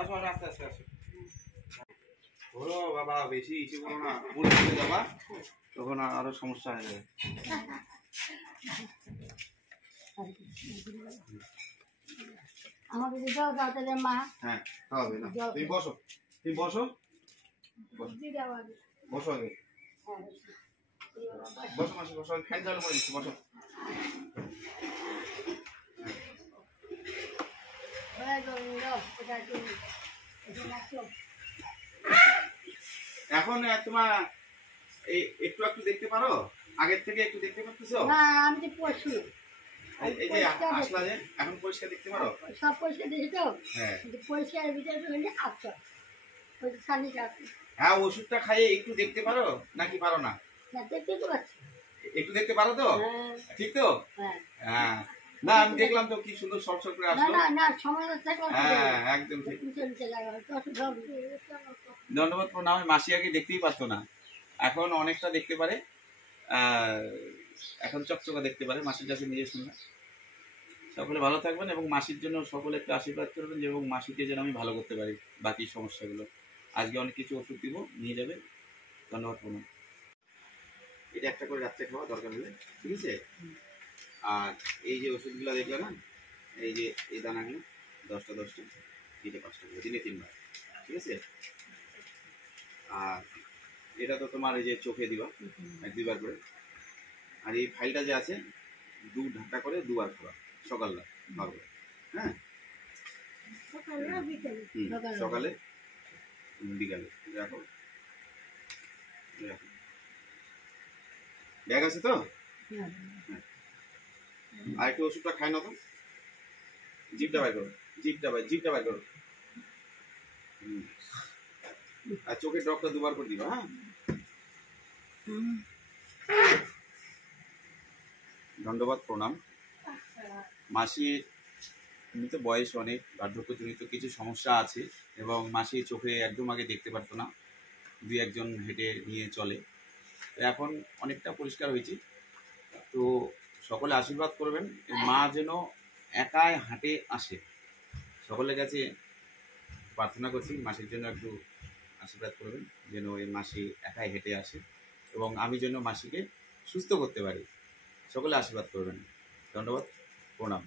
আসো আস্তে আস্তে আসো। ধরো বাবা, বেশি ইসে করো না, পড়ে চলে যাবা, তখন আরো সমস্যা হয়ে যাবে। আমাকে দাও দাও তাহলে মা। হ্যাঁ হবে না, তুমি বসো, তুমি বসো, বসো আগে, বসো মাসি, বসো, খাই চালু করে দিচ্ছি, বসো। এখন তোমার এই একটু একটু দেখতে পারো, আগের থেকে একটু দেখতে পারতেছো? না আমি তো পশু। এই যে আসলা যে এখন পরিষ্কার দেখতে পারো? সব পরিষ্কার দেখি তো। হ্যাঁ পরিষ্কার ভিতরে হলে আচ্ছা ওই সানি আছে। হ্যাঁ, ওষুধটা খাইয়ে একটু দেখতে পারো নাকি পারো না? না দেখতে তো পাচ্ছি। একটু দেখতে পারো তো? ঠিক তো? হ্যাঁ হ্যাঁ, না আমি দেখলাম তো কি সুন্দর সরসর করে আসলো। না না সমাজ থেকে। হ্যাঁ একদম ঠিক। ধন্যবাদ প্রণাম। মাসি আগে দেখতেই পারতো না, এখন অনেকটা দেখতে পারে, এখন চকচকা দেখতে পারে। মাসির কাছে নিয়ে শুনলাম। সকলে ভালো থাকবেন এবং মাসির জন্য সকলে একটু আশীর্বাদ করবেন এবং মাসিকে যেন আমি ভালো করতে পারি বাকি সমস্যাগুলো। আজকে অনেক কিছু ওষুধ দিব, নিয়ে যাবে। ধন্যবাদ প্রণাম। এটা একটা করে রাত্রে খাওয়া দরকার হলে, ঠিক আছে? আর এই যে ওষুধগুলো দেখলে না, এই যে এই দানাগুলো 10টা 10টা, এটা 5টা করে দিনে 3বার, ঠিক আছে? আর এটা তো তোমার এই যে চোখে দিবা 1-2বার করে। আর এই ফাইলটা যে আছে 2 ঢাকা করে 2বার খাবা, সকালবেলা খাওয়ার। হ্যাঁ সকালে বিকালে রাখো। ব্যাগ আছে তো? হ্যাঁ, আর একটু ওষুধটা খায় না তো, জিভটা বাই করো, জিভটা বাই করো। আর চোখের ড্রপটা 2বার করে দিবা। হ্যাঁ, ধন্যবাদ প্রণাম। মাসির এমনিতে বয়স অনেক, বার্ধক্যজনিত কিছু সমস্যা আছে এবং মাসি চোখে একদম আগে দেখতে পারতো না, 2-1 জন হেঁটে নিয়ে চলে, তো এখন অনেকটা পরিষ্কার হয়েছে। তো সকলে আশীর্বাদ করবেন, মা যেন একাই হাঁটে আসে। সকলের কাছে প্রার্থনা করছি মাসির জন্য একটু আশীর্বাদ করবেন, যেন এই মাসি একাই হেঁটে আসে এবং আমি যেন মাসিকে সুস্থ করতে পারি। সকলে আশীর্বাদ করবেন। ধন্যবাদ প্রণাম।